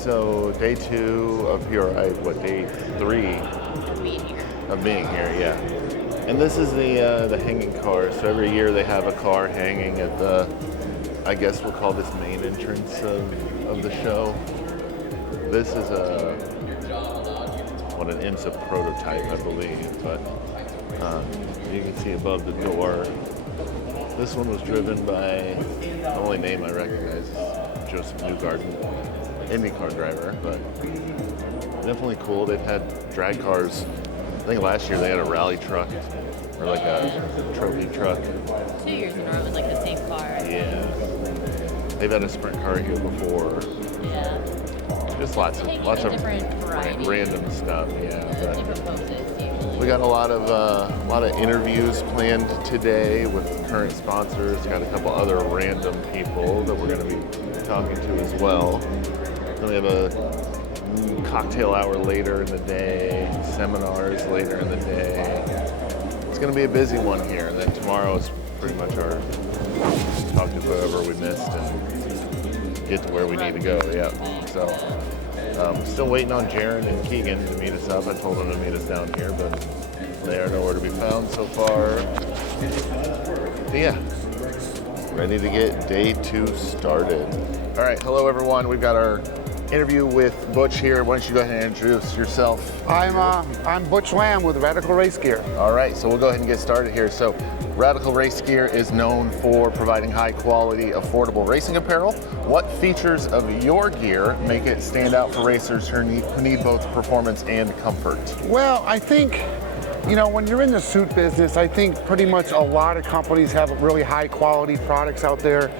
so day 2 of PRI, day 3 of being here, yeah. And this is the hanging car. So every year they have a car hanging at the, I guess we'll call this main entrance of the show. This is an IMSA prototype, I believe, but you can see above the door. This one was driven by, the only name I recognize is Joseph Newgarden, IndyCar driver, but definitely cool. They've had drag cars. I think last year they had a rally truck or like a trophy truck. 2 years in a row with like the same car. Yeah. They've had a sprint car here before. Yeah. Just lots of different variety. Random stuff. Yeah. Different poses usually. We got a lot of interviews planned today with current sponsors. Got a couple other random people that we're going to be talking to as well. Then we have a cocktail hour later in the day, seminars later in the day. It's going to be a busy one here. And then tomorrow is pretty much our talk to whoever we missed and get to where we need to go. Yeah. So still waiting on Jaron and Keegan to meet us up. I told them to meet us down here, but they are nowhere to be found so far. But yeah, ready to get day 2 started. All right, hello everyone. We've got our interview with Butch here. Why don't you go ahead and introduce yourself? I'm Butch Lamb with Radical Race Gear. All right, so we'll go ahead and get started here. So Radical Race Gear is known for providing high quality, affordable racing apparel. What features of your gear make it stand out for racers who need both performance and comfort? Well, I think, when you're in the suit business, I think pretty much a lot of companies have really high quality products out there.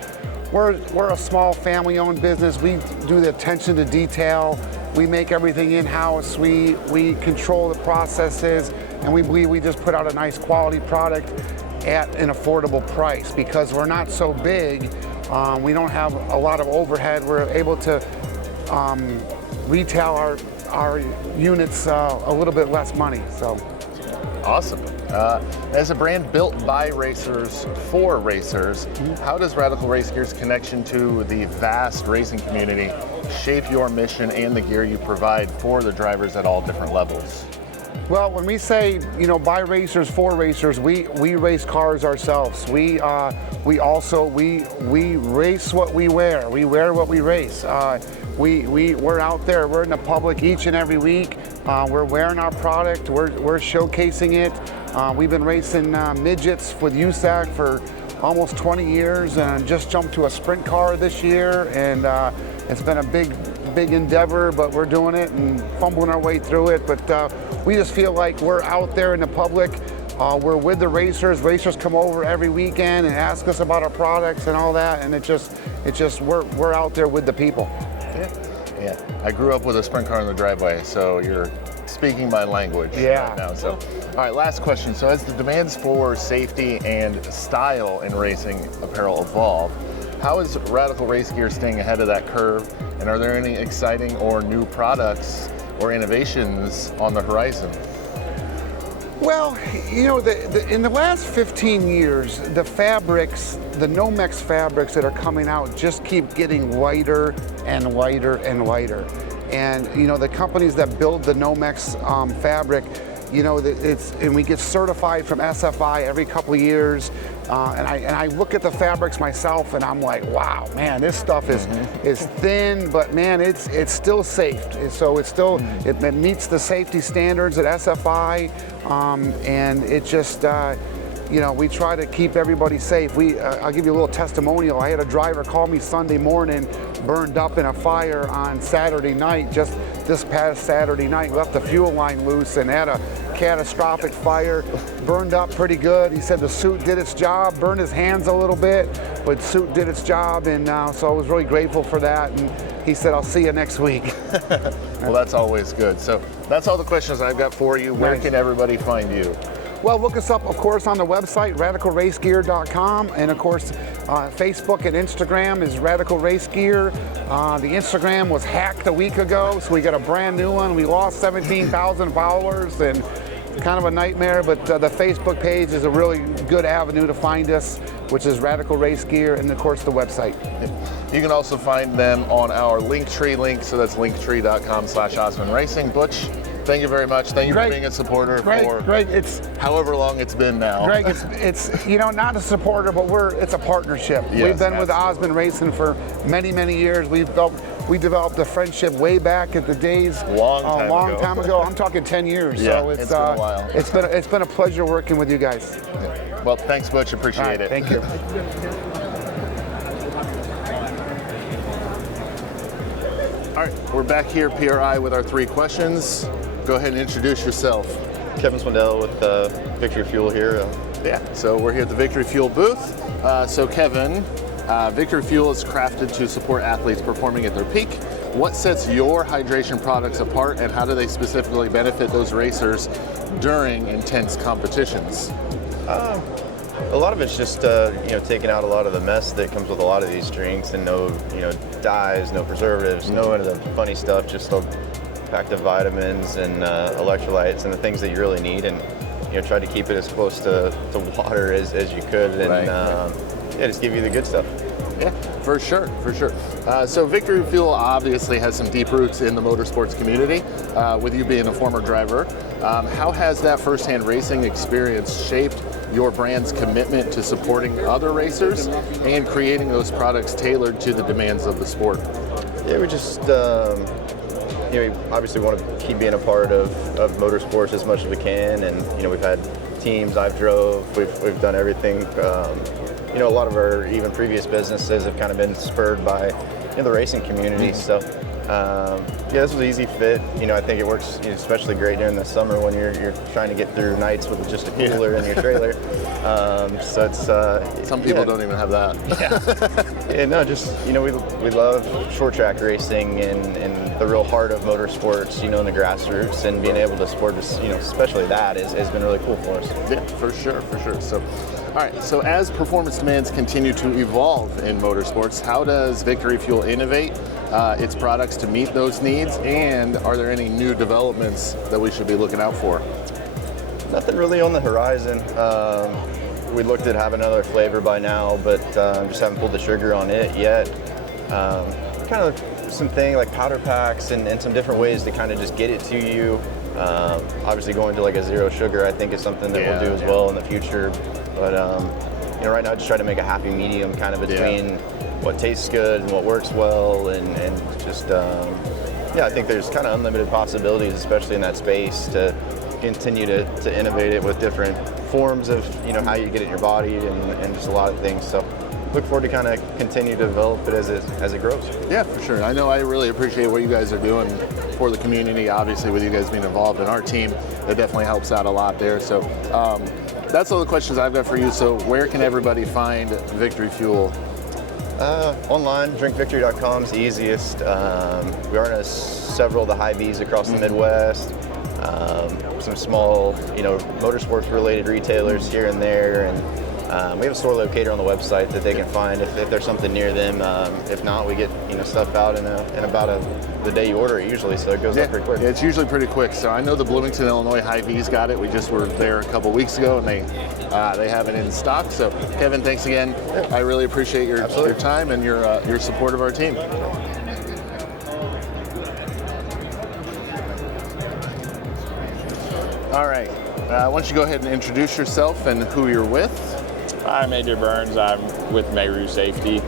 We're a small family-owned business. We do the attention to detail. We make everything in-house. We control the processes, and we believe we just put out a nice quality product at an affordable price because we're not so big. We don't have a lot of overhead. We're able to retail our units a little bit less money. So. Awesome. As a brand built by racers for racers, how does Radical Race Gear's connection to the vast racing community shape your mission and the gear you provide for the drivers at all different levels? Well, when we say, by racers for racers, we race cars ourselves. We race what we wear. We wear what we race. We're out there. We're in the public each and every week. We're wearing our product. We're showcasing it. We've been racing midgets with USAC for almost 20 years and just jumped to a sprint car this year. And it's been a big endeavor, but we're doing it and fumbling our way through it. But we just feel like we're out there in the public. We're with the racers. Racers come over every weekend and ask us about our products and all that. And we're out there with the people. Yeah. I grew up with a sprint car in the driveway, so you're speaking my language right now. So, all right, last question. So as the demands for safety and style in racing apparel evolve, how is Radical Race Gear staying ahead of that curve? And are there any exciting or new products or innovations on the horizon? Well, in the last 15 years, the fabrics, the Nomex fabrics that are coming out just keep getting lighter and lighter and lighter. And, the companies that build the Nomex fabric, and we get certified from SFI every couple of years. And I look at the fabrics myself and I'm like, wow, man, this stuff is thin, but man, it's still safe. So it's still, it meets the safety standards at SFI. And it just, we try to keep everybody safe. I'll give you a little testimonial. I had a driver call me Sunday morning, burned up in a fire on Saturday night, just this past Saturday night, left the fuel line loose and had a catastrophic fire, burned up pretty good. He said the suit did its job, burned his hands a little bit, but suit did its job, and so I was really grateful for that. And he said, I'll see you next week. Well, that's always good. So that's all the questions I've got for you. Where can everybody find you? Well, look us up, of course, on the website, radicalracegear.com. And, of course, Facebook and Instagram is Radical Race Gear. The Instagram was hacked a week ago, so we got a brand new one. We lost 17,000 followers, and kind of a nightmare, but the Facebook page is a really good avenue to find us, which is Radical Race Gear, and of course the website. You can also find them on our Linktree link, so that's linktree.com/Osman Racing. Butch, thank you very much. Thank you for being a supporter for It's however long it's been now. Greg, it's not a supporter, but it's a partnership. Yes, We've been with absolutely. Osman Racing for many, many years. We developed a friendship way back at the days. Long time ago. I'm talking 10 years. Yeah, so it's been a while. It's been a pleasure working with you guys. Yeah. Well, thanks, Butch. Appreciate All right, it. thank you. All right, we're back here, PRI, with our 3 questions. Go ahead and introduce yourself. Kevin Swindell with Victory Fuel here. Yeah, so we're here at the Victory Fuel booth. So Kevin, Victory Fuel is crafted to support athletes performing at their peak. What sets your hydration products apart, and how do they specifically benefit those racers during intense competitions? A lot of it's just taking out a lot of the mess that comes with a lot of these drinks, and no dyes, no preservatives, no of the funny stuff, just packed of vitamins and electrolytes and the things that you really need, and try to keep it as close to water as you could, and just give you the good stuff. Yeah, for sure. So Victory Fuel obviously has some deep roots in the motorsports community, with you being a former driver. How has that firsthand racing experience shaped your brand's commitment to supporting other racers and creating those products tailored to the demands of the sport? Yeah, we just we obviously want to keep being a part of motorsports as much as we can, and we've had teams I've drove, we've done everything. A lot of our even previous businesses have kind of been spurred by the racing community. So this was an easy fit. I think it works especially great during the summer when you're trying to get through nights with just a cooler in your trailer. So it's some people don't even have that. We love short track racing and the real heart of motorsports, in the grassroots, and being able to support this, especially that has been really cool for us. Yeah, for sure. So, all right, so as performance demands continue to evolve in motorsports, how does Victory Fuel innovate its products to meet those needs, and are there any new developments that we should be looking out for? Nothing really on the horizon. We looked at having another flavor by now, but just haven't pulled the trigger on it yet. Kind of something like powder packs and some different ways to kind of just get it to you. Obviously going to like a zero sugar, I think, is something that we'll do as well in the future. But right now, just try to make a happy medium kind of between what tastes good and what works well, and just I think there's kind of unlimited possibilities, especially in that space, to continue to innovate it with different forms of how you get it in your body and just a lot of things. So look forward to kind of continue to develop it as it grows. Yeah, for sure. I know I really appreciate what you guys are doing for the community. Obviously, with you guys being involved in our team, it definitely helps out a lot there. So that's all the questions I've got for you. So where can everybody find Victory Fuel? Online, drinkvictory.com is the easiest. We are in several of the high Bs across the Midwest. Some small, motorsports related retailers here and there, and we have a store locator on the website that they can find if there's something near them. If not, we get stuff out in about the day you order it usually, so it goes up pretty quick. Yeah, it's usually pretty quick. So I know the Bloomington, Illinois Hy-Vee's got it. We just were there a couple weeks ago, and they have it in stock. So Kevin, thanks again. I really appreciate your time and your support of our team. All right. Why don't you go ahead and introduce yourself and who you're with? I'm AJ Burns. I'm with Mayru Safety,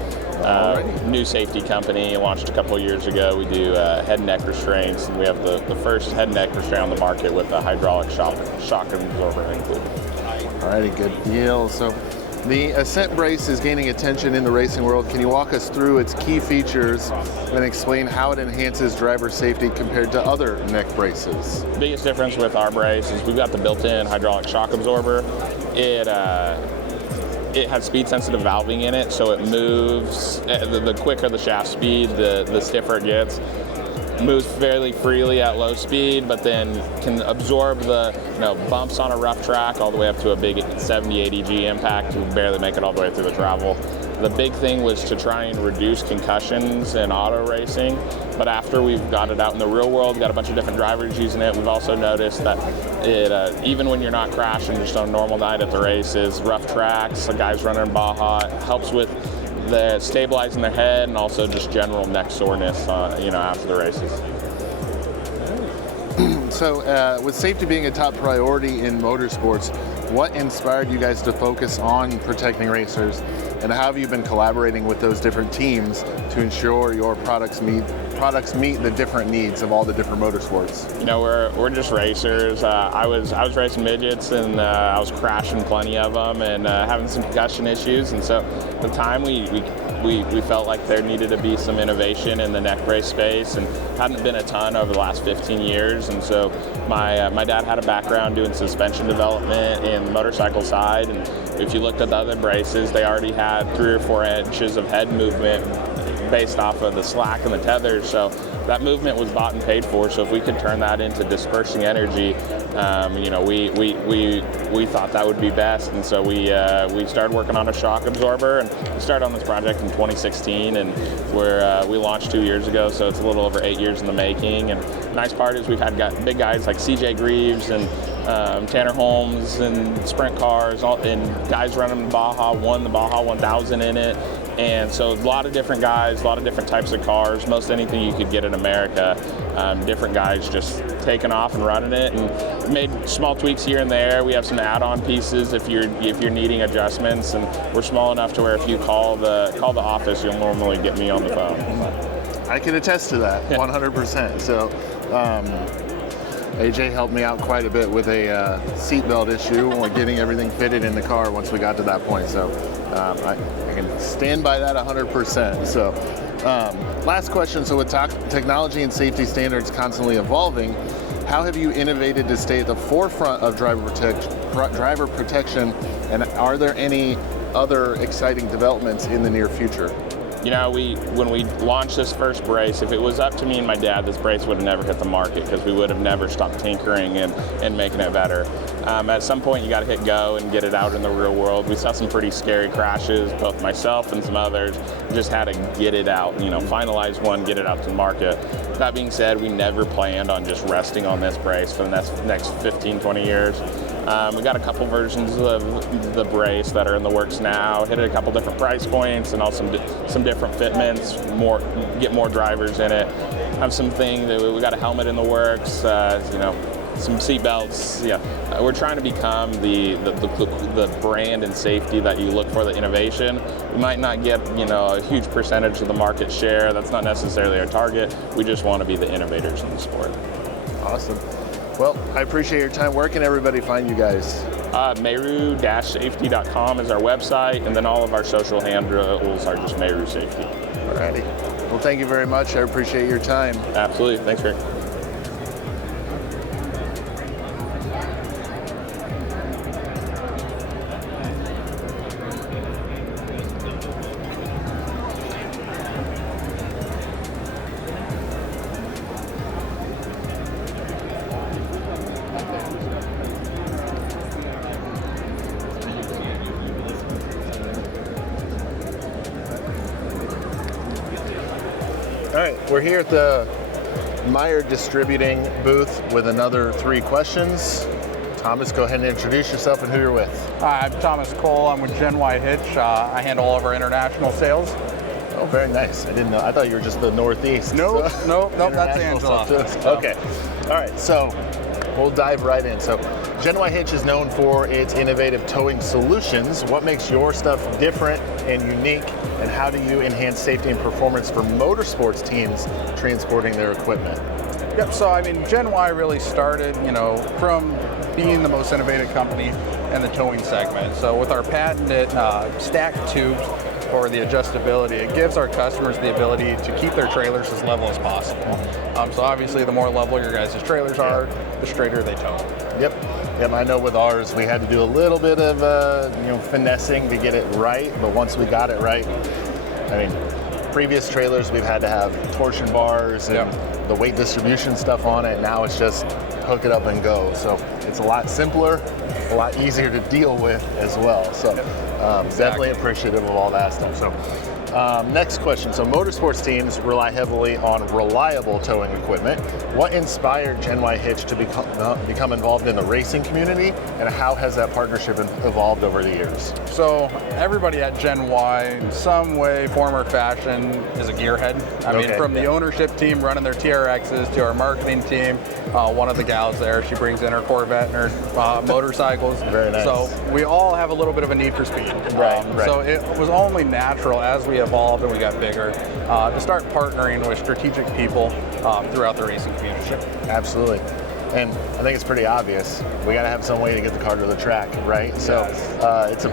new safety company. Launched a couple of years ago. We do head and neck restraints, and we have the first head and neck restraint on the market with a hydraulic shock absorber included. All righty, good deal. So the Ascent brace is gaining attention in the racing world. Can you walk us through its key features and explain how it enhances driver safety compared to other neck braces? The biggest difference with our brace is we've got the built-in hydraulic shock absorber. It has speed-sensitive valving in it, so it moves. The quicker the shaft speed, the stiffer it gets. moves fairly freely at low speed, but then can absorb the bumps on a rough track all the way up to a big 70, 80 G impact. You barely make it all the way through the travel. The big thing was to try and reduce concussions in auto racing, but after we've got it out in the real world, got a bunch of different drivers using it, we've also noticed that it, even when you're not crashing just on a normal night at the races, rough tracks, the guys running Baja, it helps with the stabilizing their head and also just general neck soreness, after the races. So with safety being a top priority in motorsports, what inspired you guys to focus on protecting racers, and how have you been collaborating with those different teams to ensure your products meet the different needs of all the different motorsports? We're just racers. I was racing midgets, and I was crashing plenty of them and having some concussion issues, and so at the time we felt like there needed to be some innovation in the neck brace space, and hadn't been a ton over the last 15 years. And so my dad had a background doing suspension development in the motorcycle side, and if you looked at the other braces, they already had 3 or 4 inches of head movement based off of the slack and the tethers. So that movement was bought and paid for. So if we could turn that into dispersing energy, we thought that would be best. And so we started working on a shock absorber, and we started on this project in 2016, and we launched 2 years ago. So it's a little over 8 years in the making. And the nice part is we've had big guys like CJ Greaves and Tanner Holmes and sprint cars, and guys running the Baja, won the Baja 1000 in it. And so a lot of different guys, a lot of different types of cars, most anything you could get in America, different guys just taking off and running it, and made small tweaks here and there. We have some add-on pieces if you're needing adjustments, and we're small enough to where if you call the office, you'll normally get me on the phone. I can attest to that, 100%. So AJ helped me out quite a bit with a seatbelt issue when getting everything fitted in the car once we got to that point. So I can stand by that 100%. So last question. So with technology and safety standards constantly evolving, how have you innovated to stay at the forefront of driver protection, and are there any other exciting developments in the near future? When we launched this first brace, if it was up to me and my dad, this brace would have never hit the market, because we would have never stopped tinkering and making it better. At some point, you got to hit go and get it out in the real world. We saw some pretty scary crashes, both myself and some others. Just had to get it out, finalize one, get it out to the market. That being said, we never planned on just resting on this brace for the next 15, 20 years. We got a couple versions of the brace that are in the works now, hit at a couple different price points, and also some different fitments, get more drivers in it. Have something that we got a helmet in the works, some seat belts. Yeah, we're trying to become the brand and safety that you look for, the innovation. We might not get a huge percentage of the market share. That's not necessarily our target. We just want to be the innovators in the sport. Awesome. Well, I appreciate your time. Where can everybody find you guys? Meru-safety.com is our website, and then all of our social handles are just Meru Safety. Alrighty. Well, thank you very much. I appreciate your time. Absolutely. Thanks, Rick. All right, we're here at the Meyer Distributing booth with another 3 questions. Thomas, go ahead and introduce yourself and who you're with. Hi, I'm Thomas Cole. I'm with Gen Y Hitch. I handle all of our international sales. Oh, very nice. I didn't know. I thought you were just the Northeast. Nope, that's International Angela. stuff too. Okay. All right, so we'll dive right in. So Gen Y Hitch is known for its innovative towing solutions. What makes your stuff different and unique, and how do you enhance safety and performance for motorsports teams transporting their equipment? Yep, so Gen Y really started, from being the most innovative company in the towing segment. So with our patented stacked tubes for the adjustability, it gives our customers the ability to keep their trailers as level as possible. So obviously the more level your guys' trailers are, the straighter they tow. Yep. I know with ours we had to do a little bit of finessing to get it right, but once we got it right, previous trailers, we've had to have torsion bars and the weight distribution stuff on it. Now it's just hook it up and go. So it's a lot simpler, a lot easier to deal with as well. So definitely appreciative of all that stuff. So next question. So motorsports teams rely heavily on reliable towing equipment. What inspired Gen Y Hitch to become involved in the racing community, and how has that partnership evolved over the years? So everybody at Gen Y, in some way, form, or fashion, is a gearhead. I mean, from the ownership team running their TRXs to our marketing team, one of the gals there, she brings in her Corvette and her motorcycles. Very nice. So we all have a little bit of a need for speed. Right. So it was only natural as we evolved and we got bigger to start partnering with strategic people throughout the racing community. Absolutely. And I think it's pretty obvious. We got to have some way to get the car to the track, right? So it's a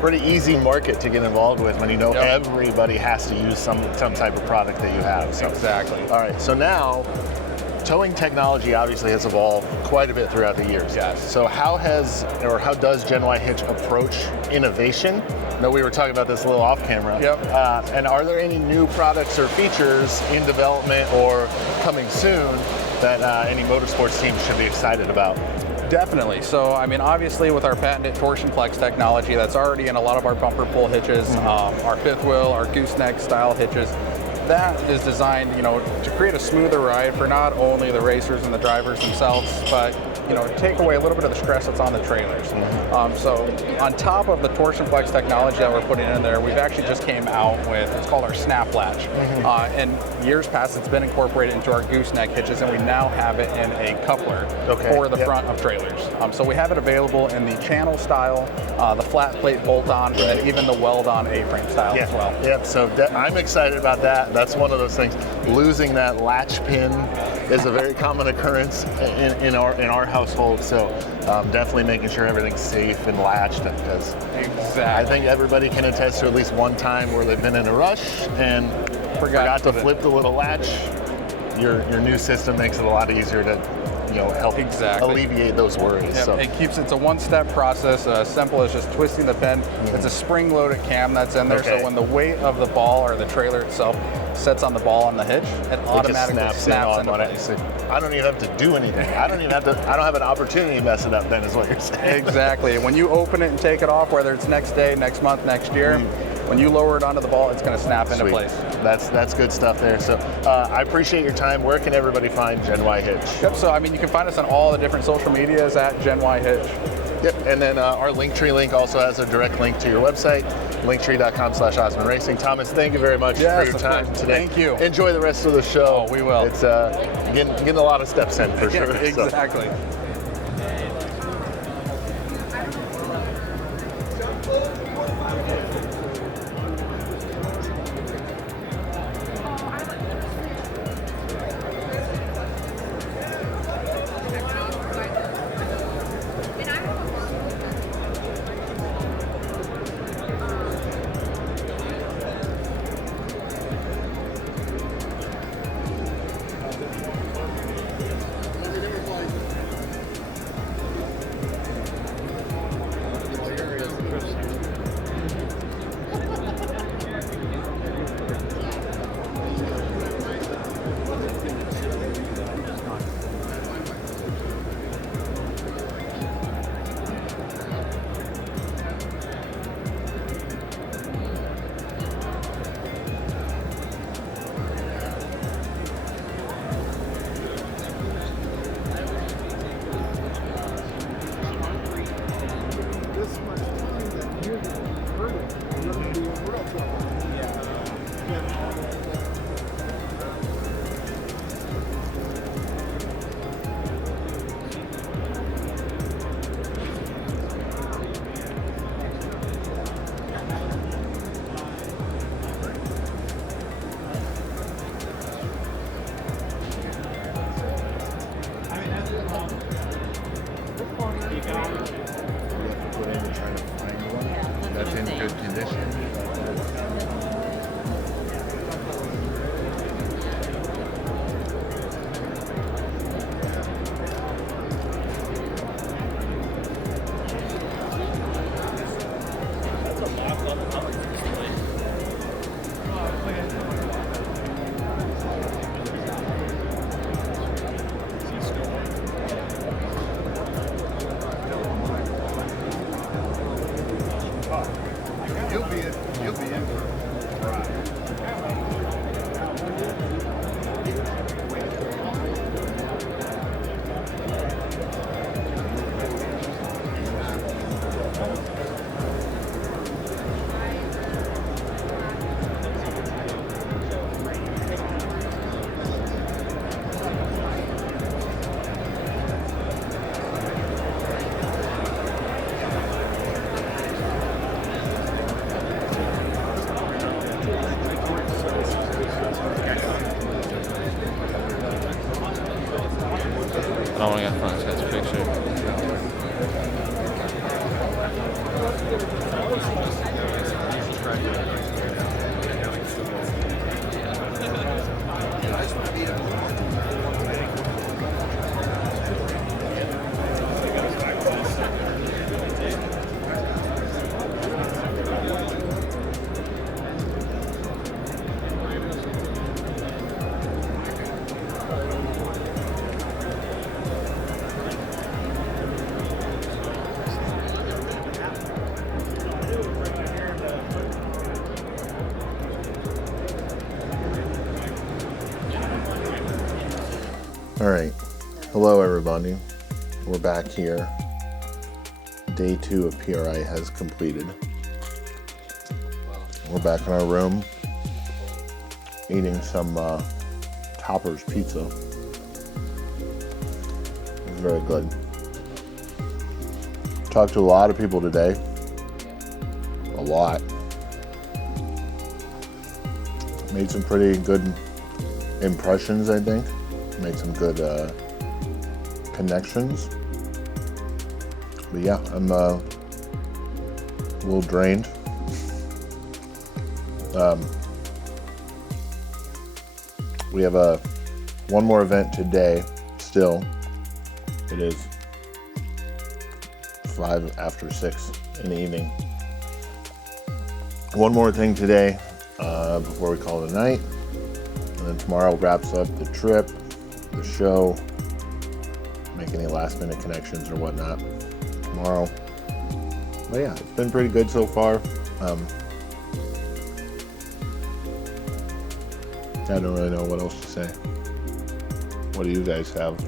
pretty easy market to get involved with when you know everybody has to use some type of product that you have. So. Exactly. All right. So now, towing technology obviously has evolved quite a bit throughout the years. Yes. So how does Gen Y Hitch approach innovation? I know we were talking about this a little off camera. And are there any new products or features in development or coming soon that any motorsports team should be excited about? Definitely. So, I mean, obviously with our patented torsion flex technology that's already in a lot of our bumper pull hitches, our fifth wheel, our gooseneck style hitches, that is designed, to create a smoother ride for not only the racers and the drivers themselves, but take away a little bit of the stress that's on the trailers. So on top of the torsion flex technology that we're putting in there, we've actually just came out with, it's called our snap latch. And years past, it's been incorporated into our gooseneck hitches, and we now have it in a coupler for the front of trailers. So we have it available in the channel style, the flat plate bolt-on, and even the weld-on A-frame style as well. Yep, so I'm excited about that. That's one of those things. Losing that latch pin is a very common occurrence in our household, so definitely making sure everything's safe and latched, because I think everybody can attest to at least one time where they've been in a rush and forgot to flip the little latch. Your new system makes it a lot easier to help alleviate those worries. So. It keeps it's a one-step process, as simple as just twisting the pin. It's a spring-loaded cam that's in there, so when the weight of the ball or the trailer itself sets on the ball on the hitch, it automatically snaps into place. I don't even have to do anything. I don't have an opportunity to mess it up then, is what you're saying. Exactly. When you open it and take it off, whether it's next day, next month, next year, when you lower it onto the ball, it's going to snap into place. That's good stuff there. So I appreciate your time. Where can everybody find Gen Y Hitch? Yep, so I mean, you can find us on all the different social medias at Gen Y Hitch. Yep, and then our Linktree link also has a direct link to your website, linktree.com/Osman Racing. Thomas, thank you very much for your time today. Thank you. Enjoy the rest of the show. Oh, we will. It's getting a lot of steps in for sure. Exactly. That's in good condition. You'll be in for a ride. I want to get front guy's picture. All right. Hello, everybody. We're back here. Day 2 of PRI has completed. We're back in our room eating some Topper's pizza. It's very good. Talked to a lot of people today. A lot. Made some pretty good impressions, I think. Made some good connections. But yeah, I'm a little drained. We have one more event today still. It is 5 after 6 in the evening. One more thing today before we call it a night. And then tomorrow wraps up the trip, the show, make any last minute connections or whatnot tomorrow. But yeah, it's been pretty good so far. I don't really know what else to say. What do you guys have?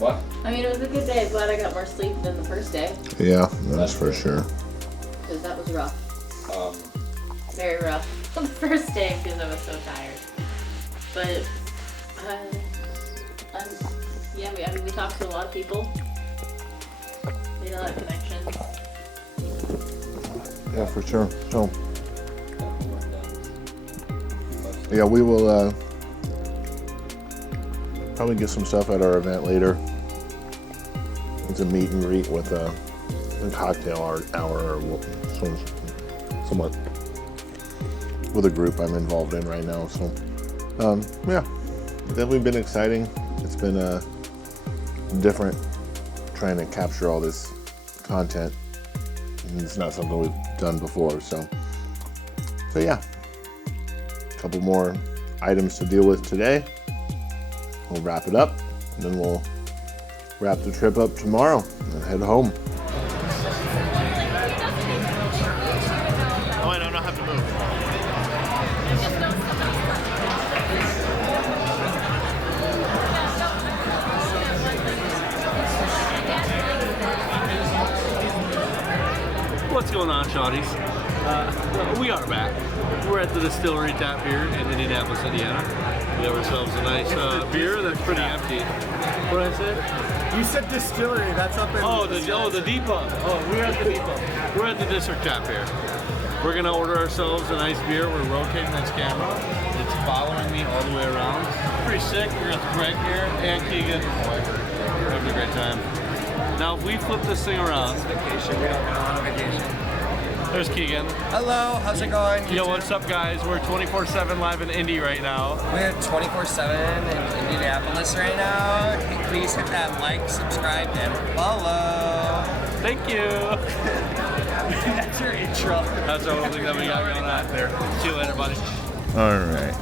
What? I mean, it was a good day. I'm glad I got more sleep than the first day, Yeah, that's for sure. because that was rough. Very rough. The first day, because I was so tired. But, yeah, we talked to a lot of people. Made a lot of connections. Yeah, for sure. So, yeah, we will probably get some stuff at our event later. It's a meet and greet with a cocktail hour or somewhat with a group I'm involved in right now. So, yeah, definitely been exciting. It's been different trying to capture all this content. And it's not something we've done before. So yeah, a couple more items to deal with today. We'll wrap it up, and then we'll wrap the trip up tomorrow and head home. Oh, I don't have to move. What's going on, shawties? We are back. We're at the Distillery Tap here in Indianapolis, Indiana. We have ourselves a nice beer that's pretty empty. What did I say? You said distillery, that's up in... the depot. Oh, we're at the depot. We're at the District Tap here. We're gonna order ourselves a nice beer. We're rotating this camera. It's following me all the way around. Pretty sick. We're with Greg here and Keegan. We're having a great time. Now, if we flip this thing around... Vacation, we don't go on a vacation. There's Keegan. Hello, how's it going? Yo, what's up, guys? We're 24/7 live in Indy right now. We're 24/7 in Indianapolis right now. Please hit that like, subscribe, and follow. Thank you. That's your intro. That's our thing that we got going on there. See you later, buddy. All right.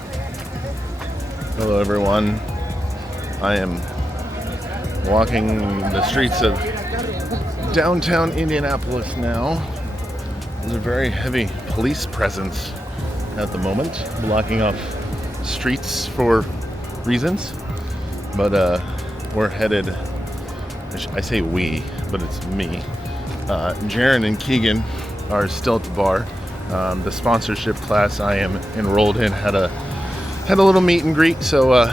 Hello, everyone. I am walking the streets of downtown Indianapolis now. There's a very heavy police presence at the moment, blocking off streets for reasons. But we're headed, I say we, but it's me. Jaron and Keegan are still at the bar. The sponsorship class I am enrolled in had a little meet and greet, so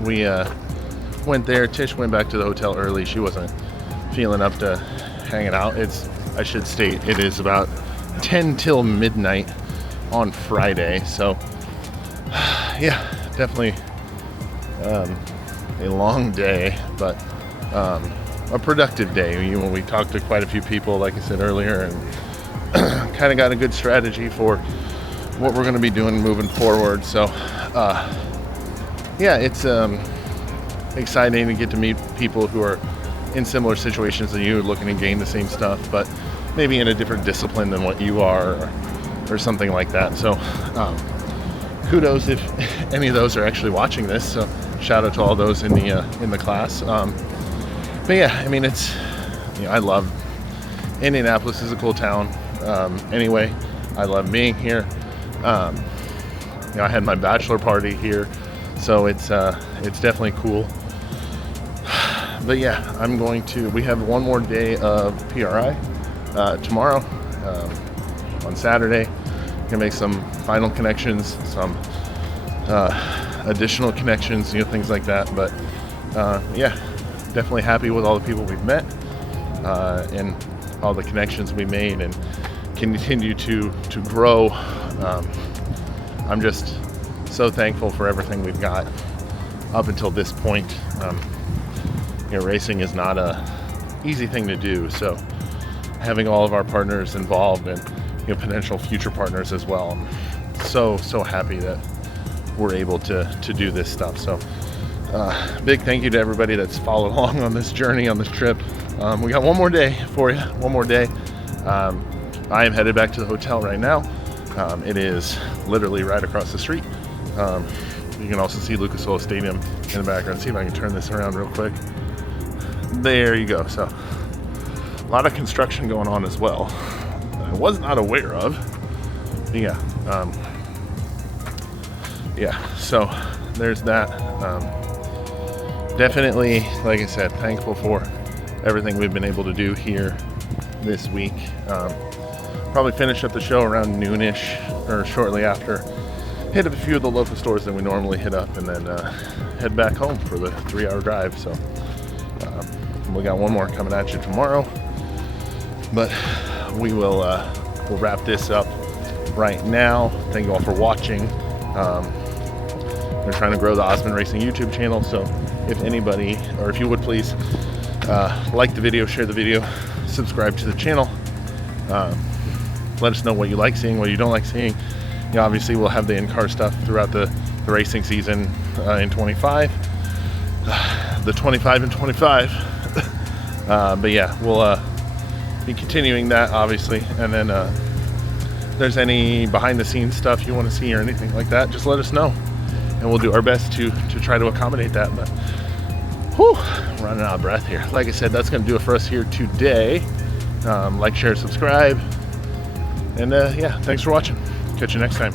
we went there. Tish went back to the hotel early. She wasn't feeling up to hanging out. I should state, it is about 10 till midnight on Friday, so yeah, definitely a long day, but a productive day. We talked to quite a few people, like I said earlier, and kind of got a good strategy for what we're going to be doing moving forward. So yeah, it's exciting to get to meet people who are in similar situations than you, looking to gain the same stuff, but maybe in a different discipline than what you are, or something like that. So kudos if any of those are actually watching this. So shout out to all those in the class. But yeah, I mean, it's, I love Indianapolis. Is a cool town. Anyway, I love being here. I had my bachelor party here, so it's definitely cool. But yeah, we have one more day of PRI tomorrow. On Saturday, gonna make some final connections, some additional connections, things like that. But yeah, definitely happy with all the people we've met and all the connections we made, and continue to grow. I'm just so thankful for everything we've got up until this point. Racing is not a easy thing to do, so having all of our partners involved and potential future partners as well, I'm so happy that we're able to do this stuff. So big thank you to everybody that's followed along on this journey, on this trip. We got one more day for you, one more day. I am headed back to the hotel right now. It is literally right across the street. You can also see Lucas Oil Stadium in the background. See if I can turn this around real quick. There you go. So a lot of construction going on as well. I was not aware of. But yeah, so there's that. Definitely, like I said, thankful for everything we've been able to do here this week. Probably finish up the show around noonish or shortly after. Hit up a few of the local stores that we normally hit up, and then head back home for the 3-hour drive. So we got one more coming at you tomorrow, but we'll wrap this up right now. Thank you all for watching. We're trying to grow the Osman Racing YouTube channel, so if anybody, or if you would please like the video, share the video, subscribe to the channel. Let us know what you like seeing, what you don't like seeing. Obviously we'll have the in-car stuff throughout the racing season in 25, the 25 and 25. But yeah, we'll be continuing that, obviously. And then if there's any behind the scenes stuff you want to see or anything like that, just let us know, and we'll do our best to try to accommodate that. But whew, running out of breath here. Like I said, that's going to do it for us here today. Like, share, subscribe, and yeah, thanks for watching. Catch you next time.